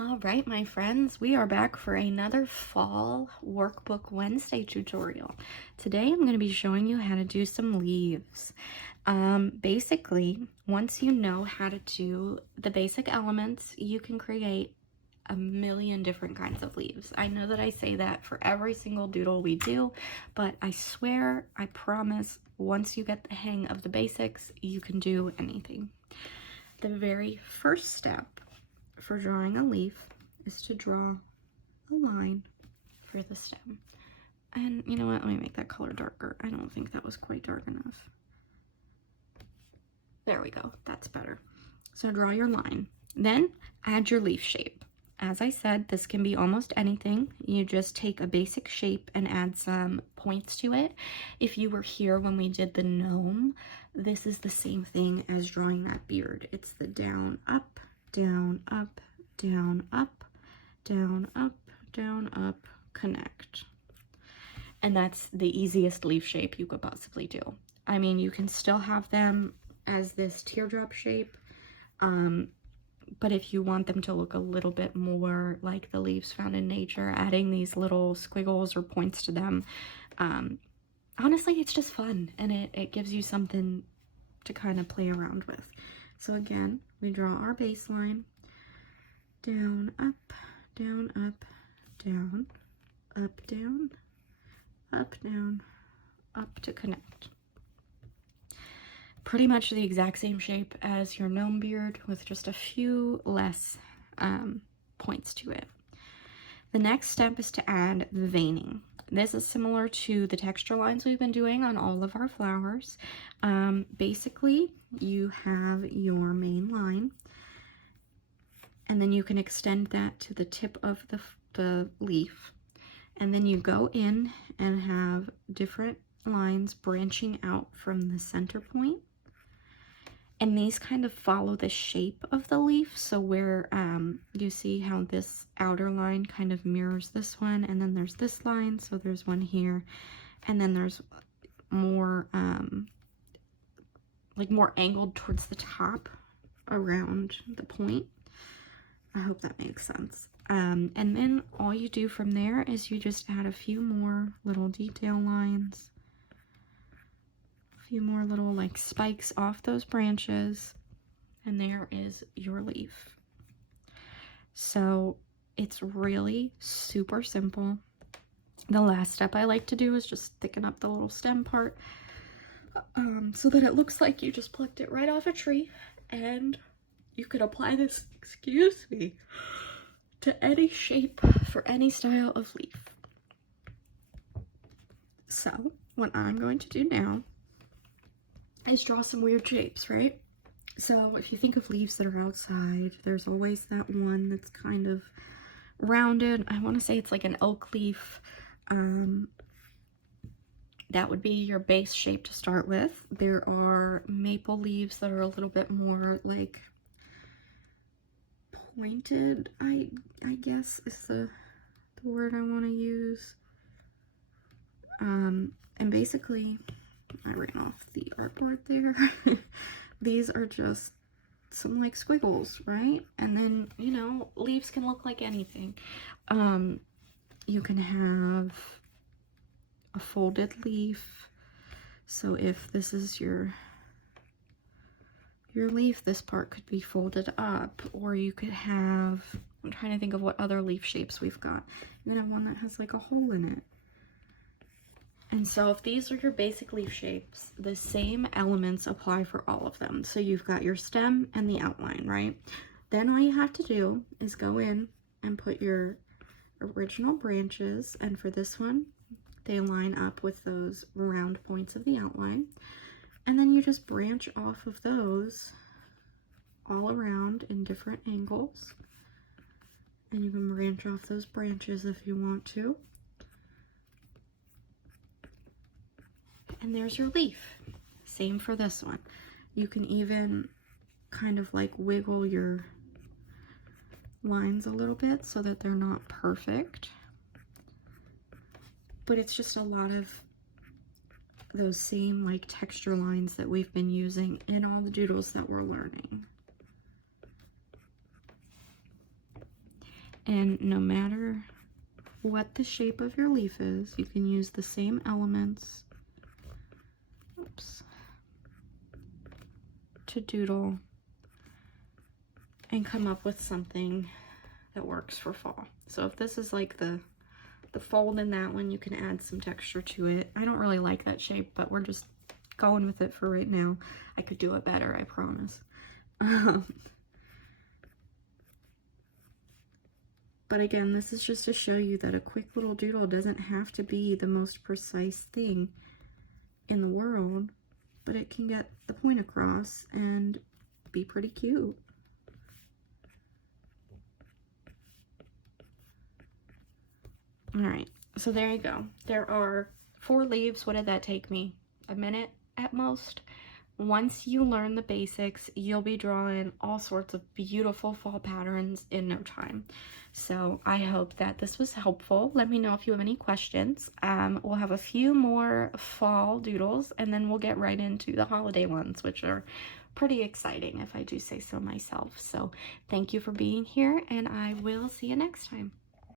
All right, my friends, we are back for another Fall Workbook Wednesday tutorial. Today I'm going to be showing you how to do some leaves. Basically, once you know how to do the basic elements, you can create a million different kinds of leaves. I know that I say that for every single doodle we do, but I swear, I promise, once you get the hang of the basics, you can do anything. The very first step for drawing a leaf is to draw a line for the stem. And you know what, let me make that color darker. I don't think that was quite dark enough. There we go, that's better. So draw your line. Then add your leaf shape. As I said, this can be almost anything. You just take a basic shape and add some points to it. If you were here when we did the gnome, this is the same thing as drawing that beard. It's the down, up, down, up, down, up, down, up, down, up, connect. And that's the easiest leaf shape you could possibly do. I mean, you can still have them as this teardrop shape, but if you want them to look a little bit more like the leaves found in nature, adding these little squiggles or points to them, honestly, it's just fun, and it gives you something to kind of play around with. So again, we draw our baseline, down, up, down, up, down, up, down, up, down, up to connect. Pretty much the exact same shape as your gnome beard with just a few less points to it. The next step is to add the veining. This is similar to the texture lines we've been doing on all of our flowers. Basically, you have your main line, and then you can extend that to the tip of the leaf. And then you go in and have different lines branching out from the center point. And these kind of follow the shape of the leaf. So where you see how this outer line kind of mirrors this one, and then there's this line, so there's one here, and then there's more like more angled towards the top around the point. I hope that makes sense. And then all you do from there is you just add a few more little detail lines, few more little like spikes off those branches, and there is your leaf. So it's really super simple. The last step I like to do is just thicken up the little stem part so that it looks like you just plucked it right off a tree, and you could apply this, excuse me, to any shape for any style of leaf. So what I'm going to do now is draw some weird shapes, right? So if you think of leaves that are outside, there's always that one that's kind of rounded. I want to say it's like an oak leaf. That would be your base shape to start with. There are maple leaves that are a little bit more like pointed, I guess is the word I want to use. And basically, I ran off the artboard there. These are just some like squiggles, right? And then, you know, leaves can look like anything. You can have a folded leaf. So if this is your leaf, this part could be folded up, or you could have, I'm trying to think of what other leaf shapes we've got. You can have one that has like a hole in it. And so if these are your basic leaf shapes, the same elements apply for all of them. So you've got your stem and the outline, right? Then all you have to do is go in and put your original branches, and for this one, they line up with those round points of the outline. And then you just branch off of those all around in different angles. And you can branch off those branches if you want to. And there's your leaf. Same for this one. You can even kind of like wiggle your lines a little bit so that they're not perfect. But it's just a lot of those same like texture lines that we've been using in all the doodles that we're learning. And no matter what the shape of your leaf is, you can use the same elements, oops, to doodle and come up with something that works for fall. So if this is like the fold in that one, you can add some texture to it. I don't really like that shape, but we're just going with it for right now. I could do it better, I promise. But again, this is just to show you that a quick little doodle doesn't have to be the most precise thing in the world, but it can get the point across and be pretty cute. All right, so there you go. There are 4 leaves. What did that take me? A minute at most? Once you learn the basics, you'll be drawing all sorts of beautiful fall patterns in no time. So I hope that this was helpful. Let me know if you have any questions. We'll have a few more fall doodles, and then we'll get right into the holiday ones, which are pretty exciting if I do say so myself. So thank you for being here, and I will see you next time.